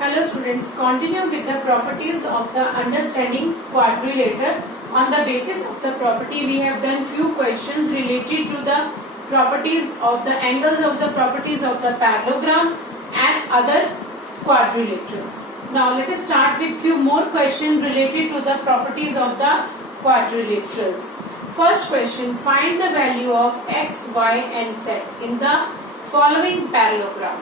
Hello students, continue with the properties of the understanding quadrilateral. On the basis of the property, we have done few questions related to the properties of the angles of the properties of the parallelogram and other quadrilaterals. Now let us start with few more questions related to the properties of the quadrilaterals. First question, find the value of x, y and z in the following parallelogram.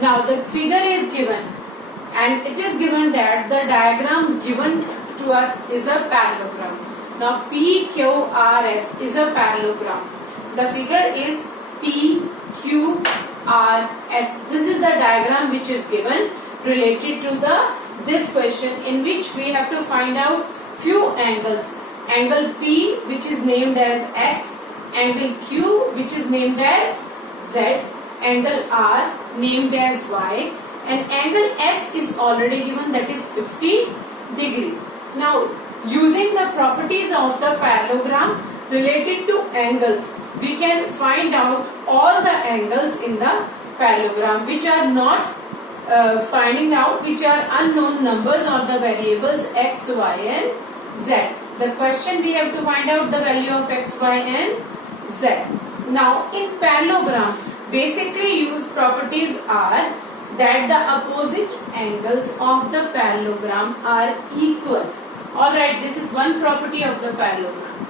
Now the figure is given and it is given that the diagram given to us is a parallelogram. Now PQRS is a parallelogram. The figure is PQRS. This is the diagram which is given related to this question, in which we have to find out few angles. Angle P, which is named as X, angle Q, which is named as Z, angle R named as Y, and angle S is already given, that is 50 degree. Now using the properties of the parallelogram related to angles, we can find out all the angles in the parallelogram which are not finding out, which are unknown numbers or the variables x, y and z. The question, we have to find out the value of x, y and z. Now in parallelogram, basically used properties are that the opposite angles of the parallelogram are equal. Alright, this is one property of the parallelogram.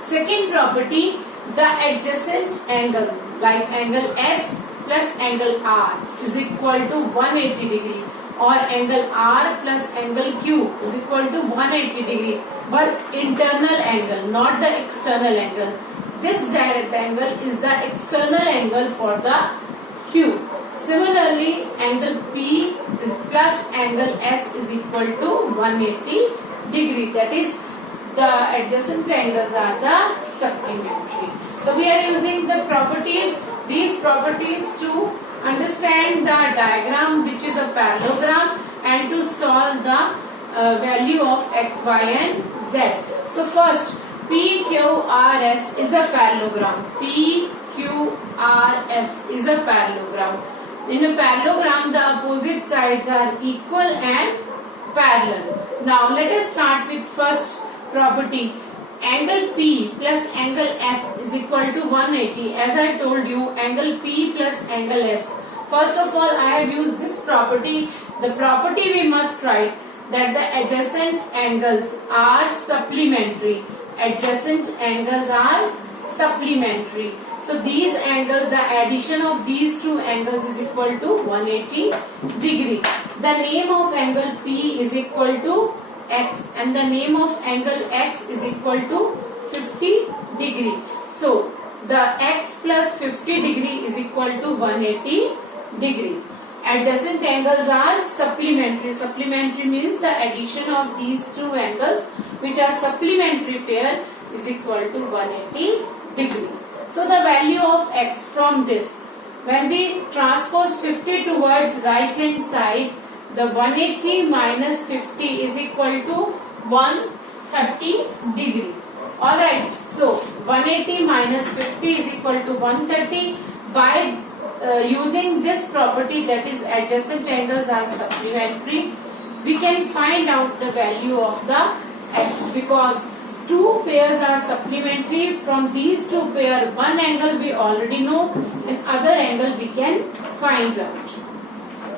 Second property, the adjacent angle, like angle S plus angle R is equal to 180 degree, or angle R plus angle Q is equal to 180 degree, but internal angle, not the external angle. This Z angle is the external angle for the Q. Similarly, angle P is plus angle S is equal to 180 degree. That is, the adjacent angles are the supplementary. So we are using the properties, these properties to understand the diagram which is a parallelogram and to solve the value of x, y and z. So first, PQRS is a parallelogram. PQRS is a parallelogram. In a parallelogram, the opposite sides are equal and parallel. Now let us start with first property. Angle P plus angle S is equal to 180. As I told you, angle P plus angle S. First of all, I have used this property. The property we must write that the adjacent angles are supplementary. Adjacent angles are supplementary. So these angles, the addition of these two angles is equal to 180 degree. The name of angle P is equal to X and the name of angle X is equal to 50 degree. So the X plus 50 degree is equal to 180 degree. Adjacent angles are supplementary. Supplementary means the addition of these two angles, which are supplementary pair, is equal to 180 degree. So the value of X from this, when we transpose 50 towards right hand side, the 180 minus 50 is equal to 130 degree. Alright, so 180 minus 50 is equal to 130. By using this property, that is adjacent angles are supplementary, we can find out the value of the x, because two pairs are supplementary. From these two pairs, one angle we already know and other angle we can find out.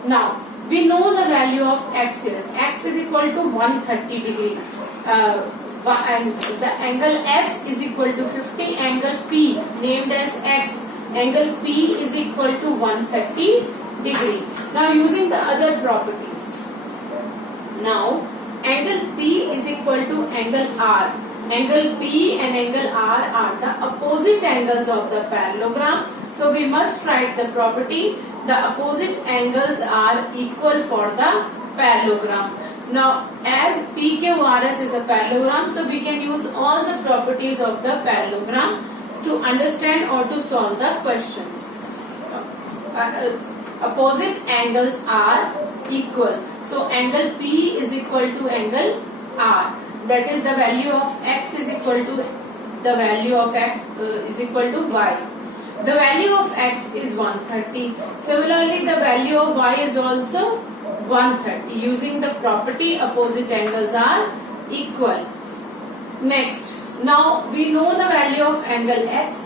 Now we know the value of x here. X is equal to 130 degree. And the angle S is equal to 50. Angle P named as X. Angle P is equal to 130 degree. Now using the other properties. Now angle P is equal to angle R. Angle P and angle R are the opposite angles of the parallelogram. So we must write the property, the opposite angles are equal for the parallelogram. Now as PQRS is a parallelogram, so we can use all the properties of the parallelogram to understand or to solve the questions. Opposite angles are equal. So angle P is equal to angle R. That is, the value of x is equal to the value of x is equal to y. The value of x is 130. Similarly, the value of y is also 130. Using the property, opposite angles are equal. Next, now we know the value of angle X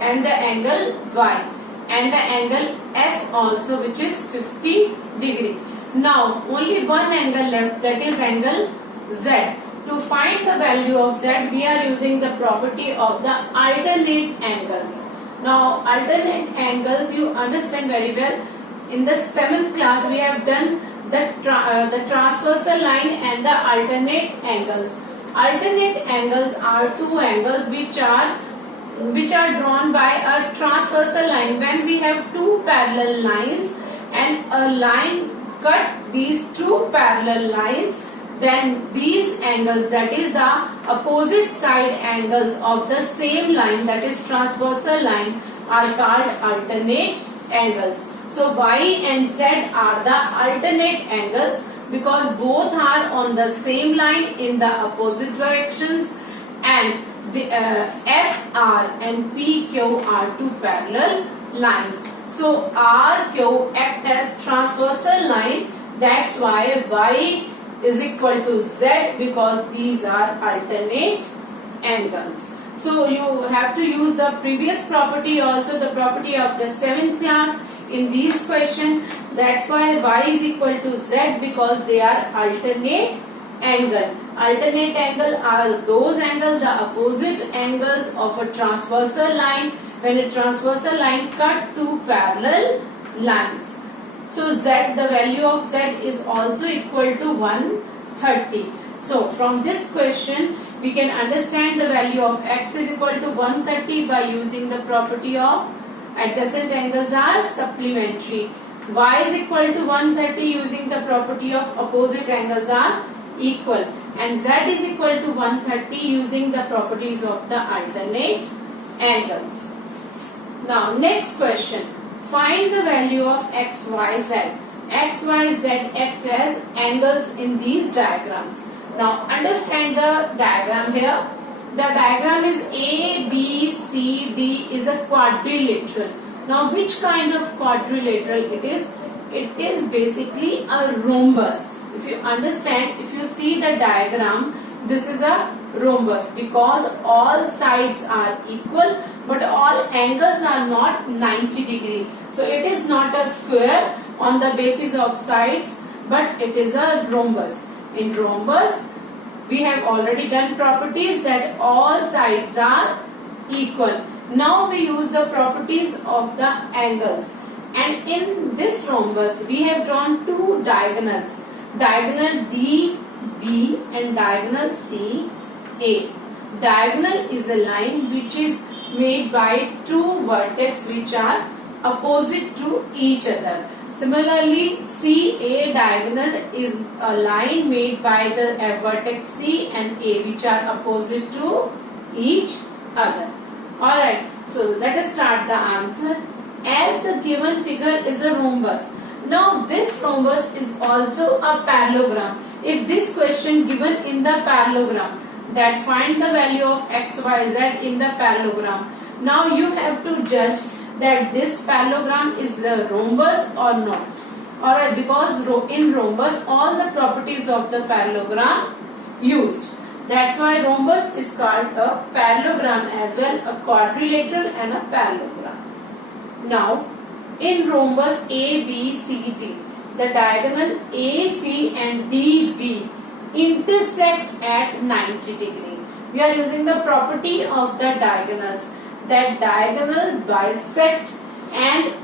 and the angle Y and the angle S also, which is 50 degree. Now only one angle left, that is angle Z. To find the value of Z, we are using the property of the alternate angles. Now alternate angles, you understand very well. In the 7th class we have done the transversal line and the alternate angles. Alternate angles are two angles which are drawn by a transversal line. When we have two parallel lines and a line cut these two parallel lines, then these angles, that is the opposite side angles of the same line, that is transversal line, are called alternate angles. So Y and Z are the alternate angles because both are on the same line in the opposite directions, and the SR and PQ are two parallel lines. So RQ act as transversal line, that's why Y is equal to Z, because these are alternate angles. So you have to use the previous property also, the property of the 7th class in these questions. That's why Y is equal to Z, because they are alternate angle. Alternate angle are those angles, the opposite angles of a transversal line, when a transversal line cut two parallel lines. So Z, the value of Z is also equal to 130. So from this question we can understand the value of X is equal to 130 by using the property of adjacent angles are supplementary. Y is equal to 130 using the property of opposite angles are equal, and Z is equal to 130 using the properties of the alternate angles. Now next question. Find the value of X, Y, Z. X, Y, Z act as angles in these diagrams. Now understand the diagram here. The diagram is A, B, C, D is a quadrilateral. Now which kind of quadrilateral it is? It is basically a rhombus. If you understand, if you see the diagram, this is a rhombus because all sides are equal but all angles are not 90 degree. So it is not a square on the basis of sides, but it is a rhombus. In rhombus, we have already done properties that all sides are equal. Now we use the properties of the angles, and in this rhombus we have drawn two diagonals, diagonal DB and diagonal CA. Diagonal is a line which is made by two vertices which are opposite to each other. Similarly, CA diagonal is a line made by the vertex C and A which are opposite to each other. Alright, so let us start the answer. As the given figure is a rhombus. Now this rhombus is also a parallelogram. If this question given in the parallelogram, that find the value of X, Y, Z in the parallelogram. Now you have to judge that this parallelogram is the rhombus or not. Alright, because in rhombus all the properties of the parallelogram used. That's why rhombus is called a parallelogram as well, a quadrilateral and a parallelogram. Now in rhombus ABCD, the diagonal AC and DB intersect at 90 degree. We are using the property of the diagonals, that diagonal bisect and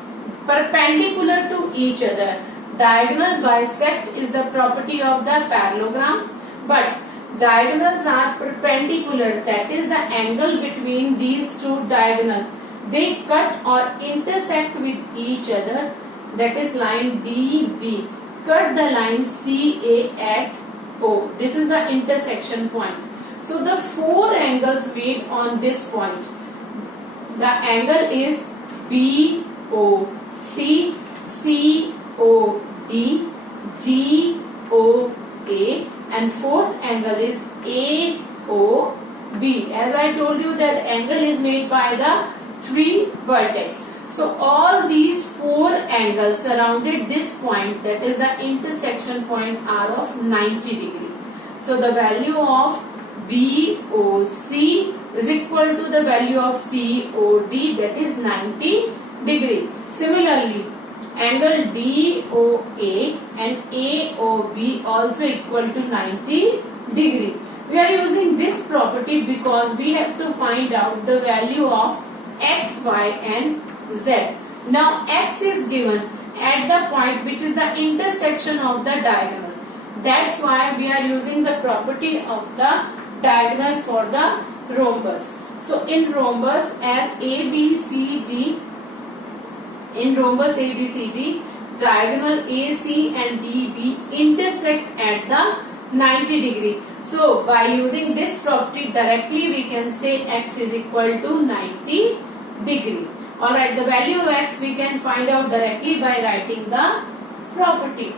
perpendicular to each other. Diagonal bisect is the property of the parallelogram, but diagonals are perpendicular, that is the angle between these two diagonals. They cut or intersect with each other, that is line DB. Cut the line CA at O. This is the intersection point. So the four angles made on this point. The angle is BOC, COD, DOA, and fourth angle is AOB. As I told you, that angle is made by the three vertex. So all these four angles surrounded this point, that is the intersection point, are of 90 degree. So the value of BOC is equal to the value of COD, that is 90 degree. Similarly, angle DOA and AOB also equal to 90 degree. We are using this property because we have to find out the value of X, Y and Z. Now X is given at the point which is the intersection of the diagonal. That's why we are using the property of the diagonal for the rhombus. So in rhombus as ABCD, diagonal AC and DB intersect at the 90 degree. So by using this property directly we can say X is equal to 90 degree. Alright, the value of X we can find out directly by writing the property.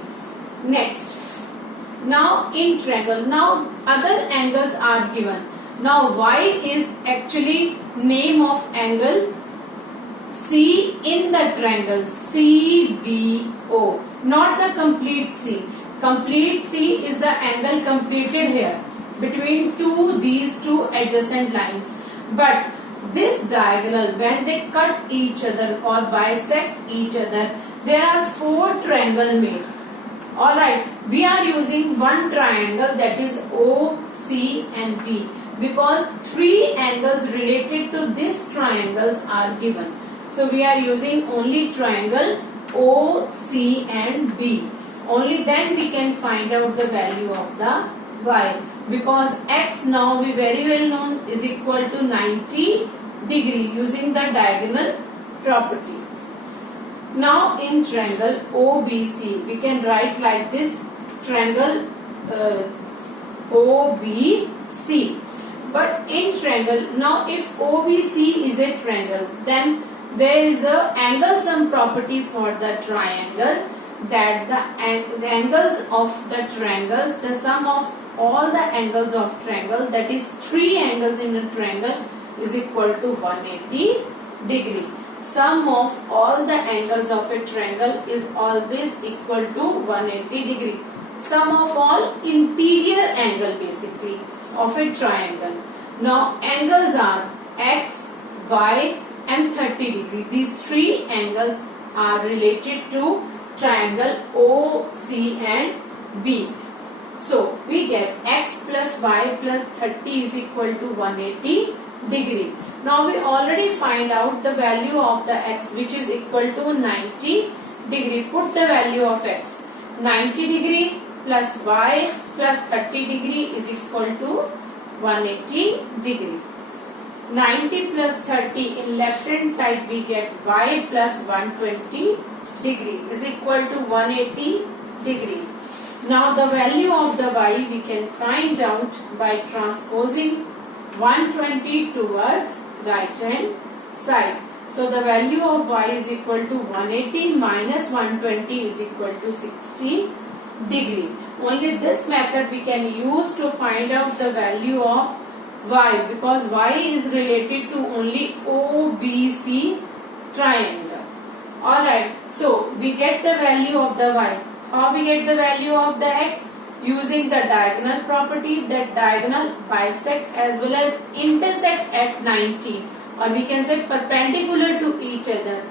Next, now in triangle, now other angles are given. Now Y is actually name of angle C in the triangle CBO, not the complete C. Complete C is the angle completed here between these two adjacent lines. But this diagonal, when they cut each other or bisect each other, there are four triangles made. Alright, we are using one triangle, that is OC and B, because three angles related to these triangles are given. So we are using only triangle OC and B. Only then we can find out the value of the Y, because X now we very well known is equal to 90 degree using the diagonal property. Now in triangle OBC we can write like this, triangle OBC. But in triangle, now if OBC is a triangle, then there is a angle sum property for the triangle, that the angles of the triangle, the sum of all the angles of triangle, that is three angles in a triangle, is equal to 180 degree. Sum of all the angles of a triangle is always equal to 180 degree. Sum of all interior angle basically of a triangle. Now angles are X, Y and 30 degree. These three angles are related to triangle OC and B. So we get X plus Y plus 30 is equal to 180 degree. Now we already find out the value of the X, which is equal to 90 degree. Put the value of X. 90 degree plus Y plus 30 degree is equal to 180 degree. 90 plus 30 in left hand side we get Y plus 120 degree is equal to 180 degree. Now the value of the Y we can find out by transposing 120 towards right hand side. So the value of Y is equal to 180 minus 120 is equal to 60 degree. Only this method we can use to find out the value of Y, because Y is related to only OBC triangle. Alright, so we get the value of the Y. How we get the value of the X? Using the diagonal property, that diagonal bisect as well as intersect at 90, or we can say perpendicular to each other.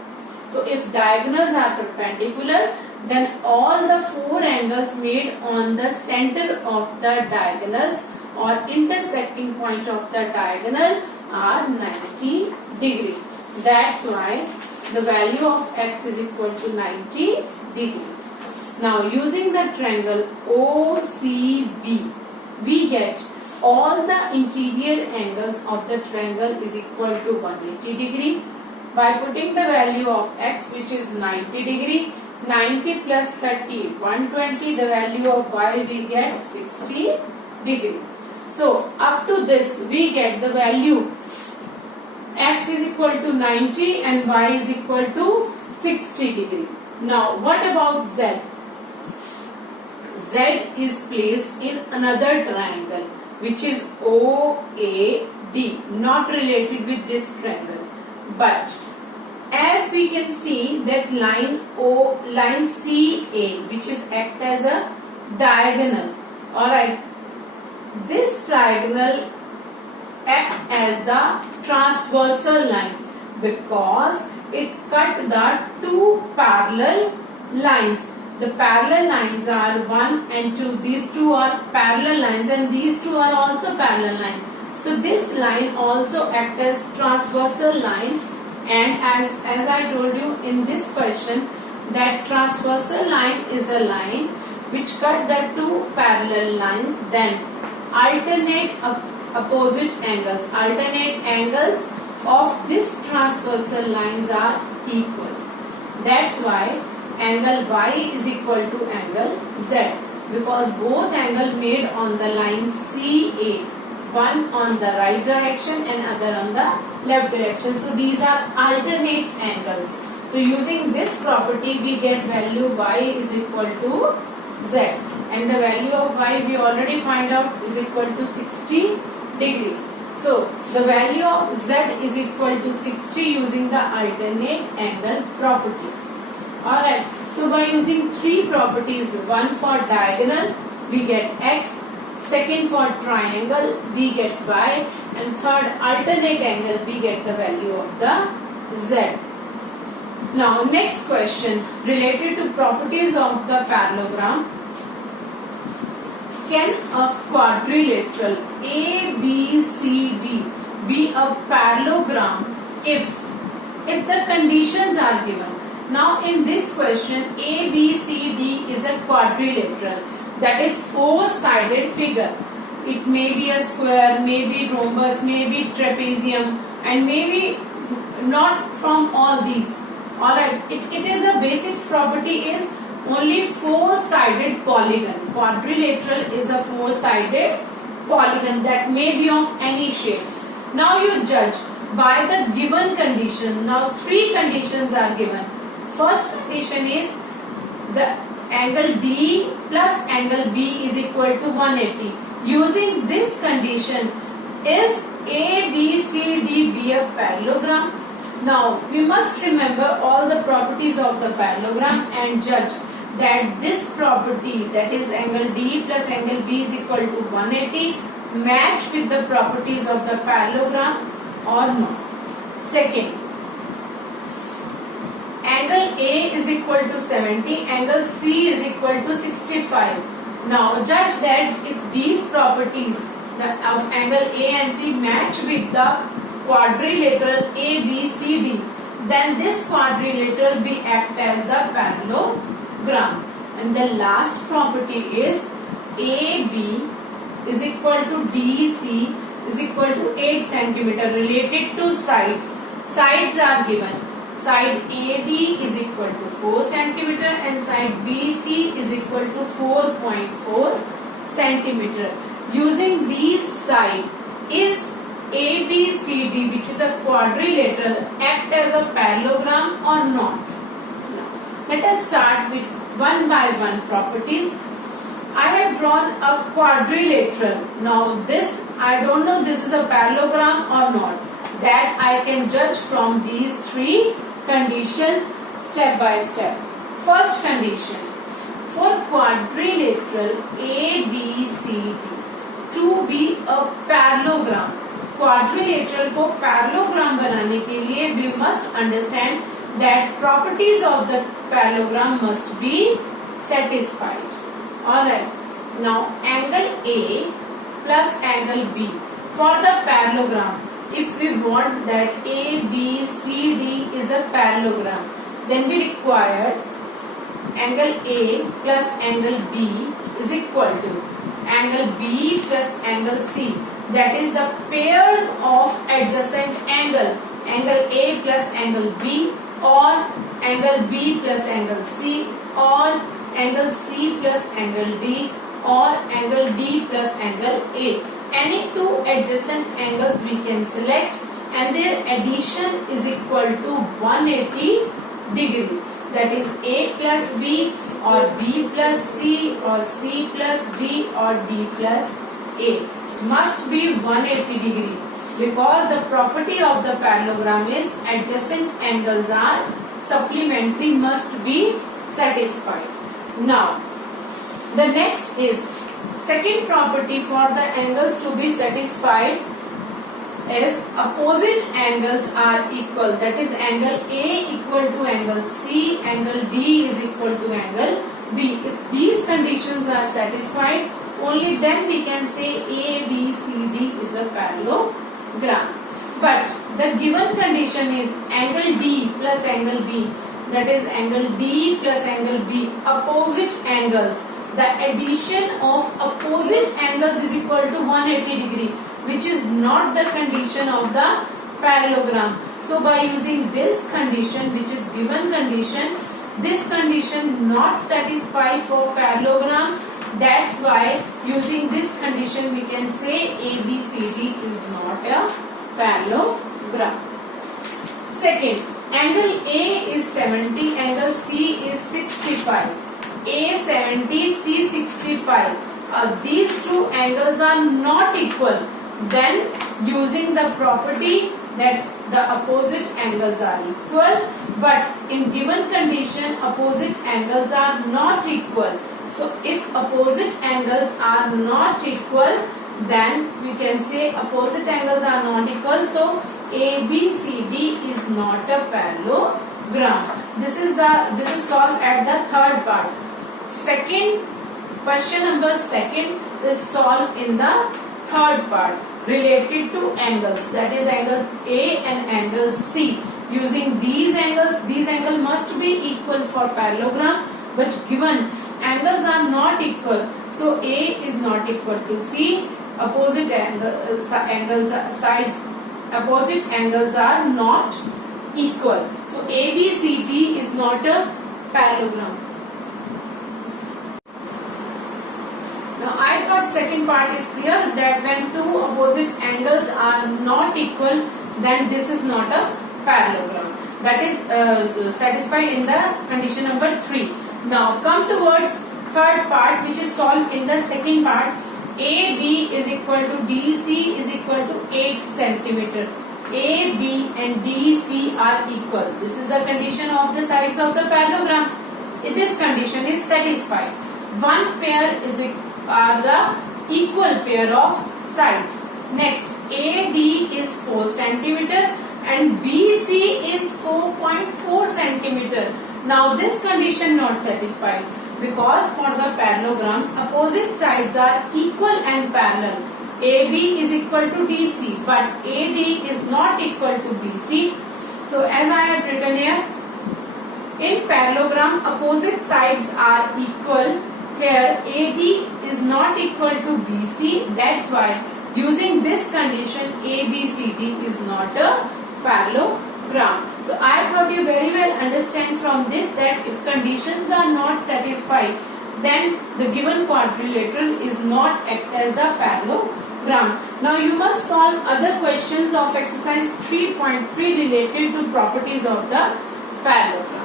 So if diagonals are perpendicular, then all the four angles made on the center of the diagonals or intersecting point of the diagonal are 90 degree. That's why the value of X is equal to 90 degree. Now using the triangle OCB, we get all the interior angles of the triangle is equal to 180 degree. By putting the value of X, which is 90 degree, 90 plus 30, 120, the value of Y we get 60 degree. So up to this we get the value X is equal to 90 and Y is equal to 60 degree. Now what about Z? Z is placed in another triangle which is OAD, not related with this triangle, but as we can see that line CA, which is act as a diagonal. Alright, this diagonal act as the transversal line because it cut the two parallel lines. The parallel lines are 1 and 2. These two are parallel lines and these two are also parallel lines. So this line also acts as transversal line, and as I told you in this question that transversal line is a line which cut the two parallel lines, then alternate opposite angles. Alternate angles of this transversal lines are equal. That's why angle Y is equal to angle Z, because both angle made on the line CA, one on the right direction and other on the left direction. So these are alternate angles. So using this property we get value Y is equal to Z, and the value of Y we already find out is equal to 60 degree. So the value of Z is equal to 60 using the alternate angle property. Alright, so by using three properties, one for diagonal we get X, second for triangle we get Y, and third alternate angle we get the value of the Z. Now next question related to properties of the parallelogram. Can a quadrilateral ABCD be a parallelogram if the conditions are given? Now in this question ABCD is a quadrilateral, that is four-sided figure. It may be a square, maybe rhombus, maybe trapezium, and maybe not from all these. Alright, it is a basic property is only four-sided polygon. Quadrilateral is a four-sided polygon that may be of any shape. Now you judge by the given condition. Now three conditions are given. First condition is the angle D plus angle B is equal to 180. Using this condition, is ABCD be a parallelogram? Now we must remember all the properties of the parallelogram and judge that this property, that is angle D plus angle B is equal to 180, match with the properties of the parallelogram or not. Second, angle A is equal to 70, angle C is equal to 65. Now judge that if these properties of angle A and C match with the quadrilateral ABCD, then this quadrilateral will act as the parallelogram. And the last property is AB is equal to DC is equal to 8 centimeter related to sides. Sides are given. Side AD is equal to 4 centimeter and side BC is equal to 4.4 centimeter. Using these sides, is ABCD, which is a quadrilateral, act as a parallelogram or not? Now, let us start with one by one properties. I have drawn a quadrilateral. Now this, I don't know this is a parallelogram or not. That I can judge from these three conditions step by step. First condition, for quadrilateral ABCD to be a parallelogram, quadrilateral को parallelogram बनाने के लिए we must understand that properties of the parallelogram must be satisfied. Alright. Now angle A plus angle B for the parallelogram. If we want that ABCD is a parallelogram, then we require angle A plus angle B is equal to angle B plus angle C. That is the pairs of adjacent angle, angle A plus angle B, or angle B plus angle C, or angle C plus angle D, or angle D plus angle A. Any two adjacent angles we can select and their addition is equal to 180 degree. That is A plus B or B plus C or C plus D or D plus A. Must be 180 degree. because the property of the parallelogram is adjacent angles are supplementary must be satisfied. Now, the next is second property for the angles to be satisfied is opposite angles are equal. That is, angle A equal to angle C, angle D is equal to angle B. If these conditions are satisfied, only then we can say ABCD is a parallelogram. But the given condition is angle D plus angle B, that is angle D plus angle B, opposite angles. The addition of opposite angles is equal to 180 degree, which is not the condition of the parallelogram. So by using this condition, which is given condition, this condition not satisfied for parallelogram. That's why using this condition we can say ABCD is not a parallelogram. Second, angle A is 70, angle C is 65. A 70, C 65. These two angles are not equal. Then using the property that the opposite angles are equal, but in given condition opposite angles are not equal. So if opposite angles are not equal, then we can say opposite angles are not equal. So ABCD is not a parallelogram. This is solved at the third part. Second, question number second is solved in the third part related to angles, that is angle A and angle C. Using these angles must be equal for parallelogram, but given angles are not equal, so A is not equal to C. Opposite angles are not equal. So ABCD is not a parallelogram. Now I thought second part is clear, that when two opposite angles are not equal, then this is not a parallelogram. That is satisfied in the condition number 3. Now come towards third part, which is solved in the second part. AB is equal to DC is equal to 8 centimeter. AB and DC are equal. This is the condition of the sides of the parallelogram. This condition is satisfied. One pair are the equal pair of sides. Next, AD is 4 centimeter and BC is 4.4 centimeter. Now this condition not satisfied, because for the parallelogram opposite sides are equal and parallel. AB is equal to DC, but AD is not equal to BC. So as I have written here, in parallelogram opposite sides are equal. Here AD is not equal to BC. That's why using this condition ABCD is not a parallelogram. So I thought you very well understand from this that if conditions are not satisfied, then the given quadrilateral is not act as the parallelogram. Now you must solve other questions of exercise 3.3 related to properties of the parallelogram.